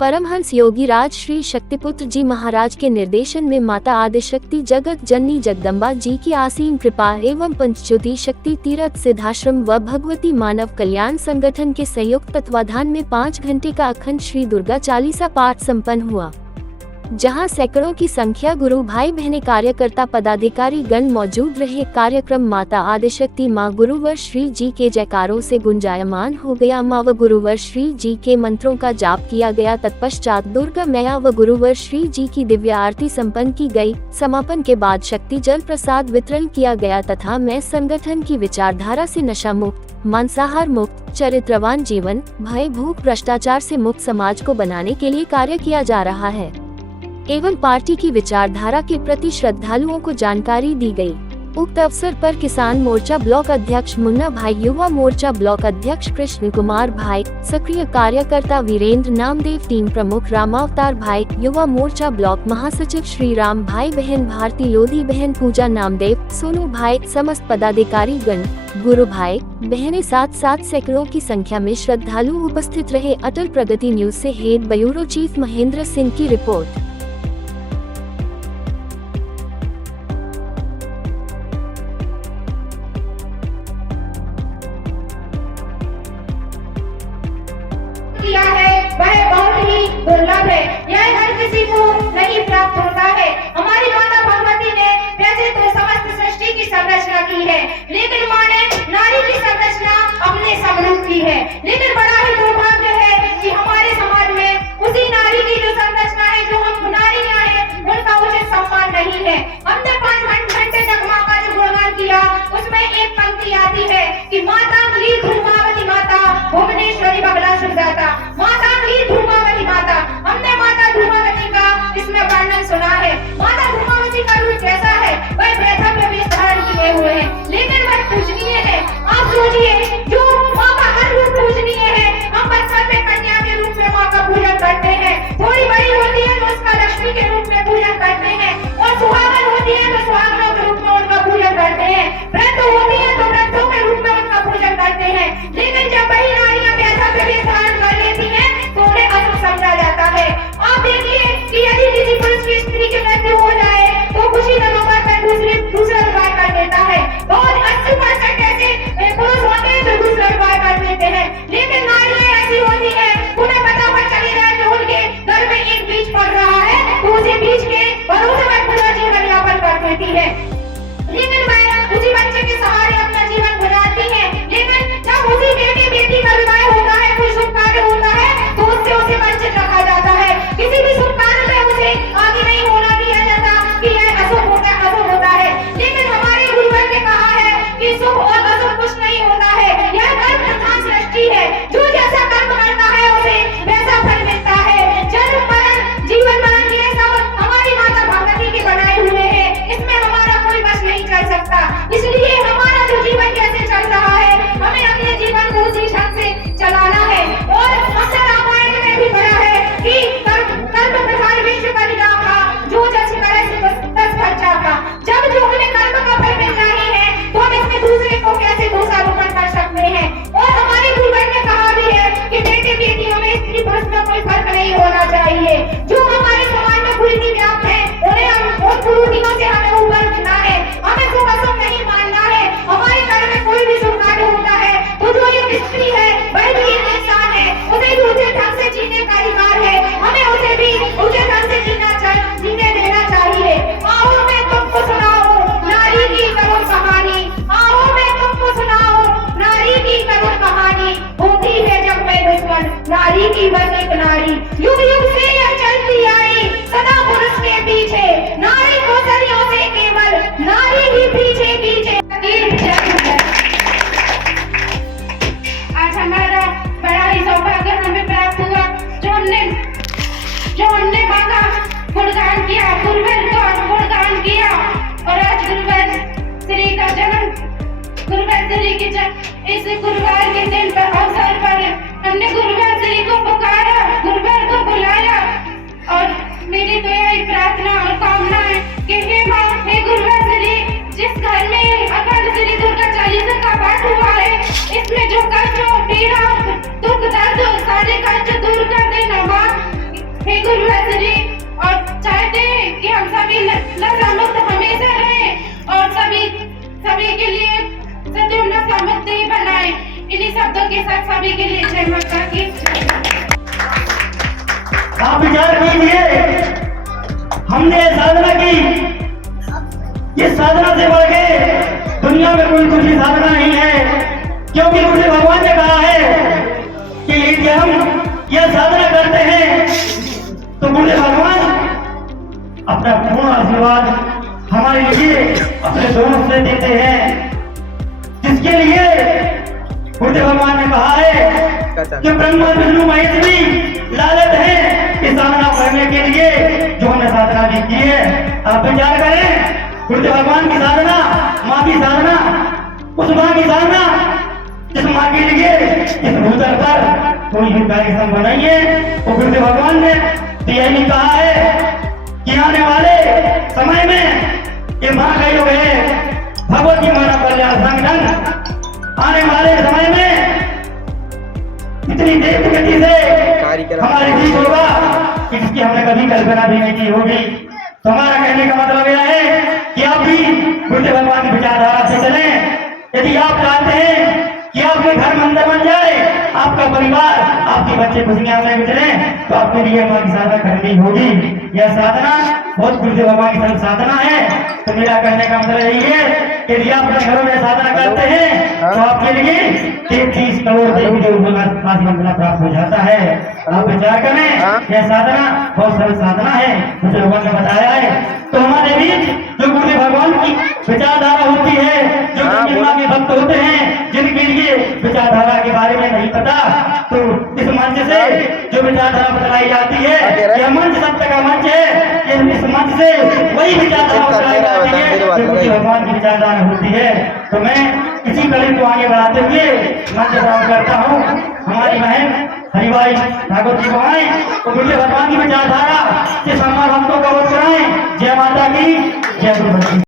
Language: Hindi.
परमहंस योगी राज श्री शक्तिपुत्र जी महाराज के निर्देशन में माता आदिशक्ति जगत जननी जगदम्बा जी की असीम कृपा एवं पंचज्योति शक्ति तीर्थ सिद्धाश्रम व भगवती मानव कल्याण संगठन के संयुक्त तत्वाधान में 5 घंटे का अखंड श्री दुर्गा चालीसा पाठ संपन्न हुआ, जहां सैकड़ों की संख्या गुरु भाई बहने कार्यकर्ता पदाधिकारी गण मौजूद रहे। कार्यक्रम माता आदिशक्ति माँ गुरुवर श्री जी के जयकारों से गुंजायमान हो गया। माँ व गुरुवर श्री जी के मंत्रों का जाप किया गया। तत्पश्चात दुर्गा मैया व गुरुवर श्री जी की दिव्य आरती संपन्न की गई। समापन के बाद शक्ति जल प्रसाद वितरण किया गया तथा मैं संगठन की विचारधारा से नशा मुक्त, मांसाहार मुक्त, चरित्रवान जीवन, भय भूख भ्रष्टाचार से मुक्त समाज को बनाने के लिए कार्य किया जा रहा है एवं पार्टी की विचारधारा के प्रति श्रद्धालुओं को जानकारी दी गई। उक्त अवसर पर किसान मोर्चा ब्लॉक अध्यक्ष मुन्ना भाई, युवा मोर्चा ब्लॉक अध्यक्ष कृष्ण कुमार भाई, सक्रिय कार्यकर्ता वीरेंद्र नामदेव, टीम प्रमुख रामावतार भाई, युवा मोर्चा ब्लॉक महासचिव श्री राम भाई, बहन भारती लोधी, बहन पूजा नामदेव, सोनू भाई, समस्त पदाधिकारी गण, गुरु भाई बहने साथ सैकड़ों की संख्या में श्रद्धालु उपस्थित रहे। अटल प्रगति न्यूज से head bureau chief Mahendra Singh की रिपोर्ट। किया है वह बहुत ही दुर्लभ है, यह हर किसी को नहीं प्राप्त होता है। हमारी माता भगवती ने वैसे तो समस्त सृष्टि की संरचना की है, लेकिन माँ ने नारी की संरचना अपने समरूप की है। लेकिन बड़ा ही दुर्भाग्य है कि हमारे समाज में उसी नारी की जो संरचना है, जो हम नारियां हैं, उनका उचित सम्मान नहीं है। हमने 5 घंटे तक माँ का जो गुणगान किया, उसमें एक पंक्ति आती है कि माता की धूमावती माता भुवनेश्वरी बगला सुजाता, माता की धूमावती माता। हमने माता धूमावती का इसमें वर्णन सुना है। माता धूमावती का रूप कैसा है? वह वैधव्य में धारण किए हुए है, लेकिन वह पूजनीय है। आप सोचिए, जो माँ का हर रूप पूजनीय है। हम बचपन में कन्या के रूप में माँ का पूजन करते हैं, थोड़ी बड़ी होती है तो उसका लक्ष्मी के रूप में पूजन करते हैं, और सुहागन होती है तो सुहागनों के रूप में उनका पूजन करते हैं, व्रत होती है तो व्रतों के रूप में उनका पूजन करते हैं। लेकिन जब वही नारियां वैधव्य में धारण कर लेती हैं तो उन्हें अशुभ समझा जाता है। आप देखिए कि यदि किसी पुरुष की स्त्री की मृत्यु हो जाए तो कुछ ही दिनों बाद वह दूसरा विवाह कर देता है, और 80% ऐसे पुरुष होते हैं जो दूसरा विवाह कर देते हैं। लेकिन नारियां ऐसी होती है, उन्हें पता हुआ चली जाए कि उनके घर में एक बीज पड़ रहा है, तो उसी बीज के भरोसे में पूरा जीवन यापन कर देती है। लेकिन वह उसी बच्चे के सहारे अपना जीवन गुजारती है। लेकिन जब उसी बेटी का विवाह होता है, कोई शुभ कार्य होता है, तो उससे उसे वंचित रखा जाता है। किसी भी शुभ कार्य में उसे आगे नहीं होना दिया जाता कि यह अशुभ होता है। लेकिन हमारे गुरुवर ने कहा है कि शुभ और अशुभ कुछ नहीं होता है, यह कर्म प्रधान सृष्टि है। जो जैसा कर्म करता है उसे वैसा फल मिलता है। जन्म मरण जीवन मरण ये सब हमारी माता भगवती के बनाए हुए हैं, इसमें हमारा कोई बस नहीं चल सकता। इसलिए हमारा जो जीवन कैसे चल रहा है, हमें अपने जीवन को उसी ढंग से चलाना है। और हमने रामायण में भी पढ़ा है कि कर्म प्रधान विश्व परिणाम था, जो जस करे तस खर्चा था। जब जो हमें कर्म का फल मिल रही है, तो हम इसमें दूसरे को कैसे दोषारोपण कर सकते हैं। और हमारे गुरुवर ने कहा भी है कि बेटियों में स्त्री पुरुष में कोई फर्क नहीं होना चाहिए। जो हमारे समाज में कुरीति व्याप्त है, उन्हें हम उन कुरीतियों से हमें ऊपर उठना है, हमें शुभ अशुभ नहीं मानना है। हमारे घर में कोई भी शुभ कार्य होता है तो जो एक स्त्री है वह भी एक इंसान है, उसे भी उचित ढंग से जीने का अधिकार है। हमें उसे भी उचित ढंग से जीने देना चाहिए। आओ मैं तुमको सुनाऊं नारी की करुण कहानी, आओ मैं तुमको सुनाऊं नारी की करुण कहानी। होती है जब मैं दुश्मन नारी की बस एक नारी, युग युग से यह चलती आई सदा पुरुष के पीछे, नारी को सदियों से केवल नारी ही पीछे पीछे। आज हमारा बड़ा ही सौभाग्य हमें प्राप्त हुआ, जो हमने माँ का गुणगान किया, गुरुवर का गुणगान किया। और आज गुरुवर श्री का जन्म, गुरुवर श्री के इस गुरुवार के दिन पर अवसर पर हमने गुरुवर श्री को पुकारा, गुरुवर को बुलाया। और मेरी तो यही प्रार्थना और कामना है कि हे माँ, हे गुरुवर श्री, जिस घर में अखंड श्री दुर्गा चालीसा का पाठ हुआ है, इसमें जो कष्ट, पीड़ा, दुख, दर्द, सारे कष्ट दूर कर देना माँ। के साथ सभी के लिए जय माता की। आप विचार कीजिए, हमने साधना की, इस साधना से बढ़ के दुनिया में कोई दूसरी साधना नहीं है, क्योंकि मुझे भगवान ने कहा है कि यदि हम यह साधना करते हैं तो मुझे भगवान अपना पूर्ण आशीर्वाद हमारे लिए अपने दोनों से देते हैं, जिसके लिए बुद्ध भगवान ने कहा है कि ब्रह्मा विष्णु महेश भी लालच है इस साधना करने के लिए जो हमने साधना भी की है। आप विचार करें, बुद्ध भगवान की साधना, माँ की साधना, उस माँ की साधना जिस माँ के लिए इस भूतल पर कोई भी कार्य संभव नहीं है। वो बुद्ध भगवान ने यह भी कहा है कि आने वाले समय में ये माँ का युग है, भगवती मानव कल्याण संगठन आने वाले समय में इतनी तेज गति से हमारे बीच होगा कि जिसकी हमने कभी कल्पना भी नहीं की होगी। तो हमारा कहने का मतलब यह है कि आप भी बुद्ध भगवान की विचारधारा से चलें। यदि आप चाहते हैं कि आपके घर मंदिर बन जाए, आपका परिवार, आपके बच्चे खुशियां में गुजरे, तो आपके लिए माँ की साधना करनी होगी। यह साधना बहुत बुद्ध भगवान की तरफ साधना है। तो मेरा कहने का मतलब यही है कि यदि आप अपने घरों में साधना करते हैं तो आपके लिए 33 करोड़ देवी देवताओं का आशीर्वाद प्राप्त हो जाता है। आप विचार करें, यह साधना बहुत सरल साधना है, मुझे भगवान ने बताया है। तो हमारे बीच जो बुद्ध भगवान की विचारधारा होती है, जो माँ के भक्त होते हैं, जिनके लिए विचारधारा के बारे में नहीं पता, तो इस मंच से जो विचारधारा बताई जाती है, यह मंच सत्य का मंच है। इस मंच से वही विचारधारा बताई जाती है जो बुद्ध भगवान की विचारधारा होती है। तो मैं इसी कड़ी को आगे बढ़ाते हुए मंच प्राप्त करता हूँ हमारी बहन हरिभाई ठाकुर जी को आए तो बुद्ध भगवान की विचारधारा से सम्मान भक्तों का वोट कराएं। जय माता की, जय गुरु।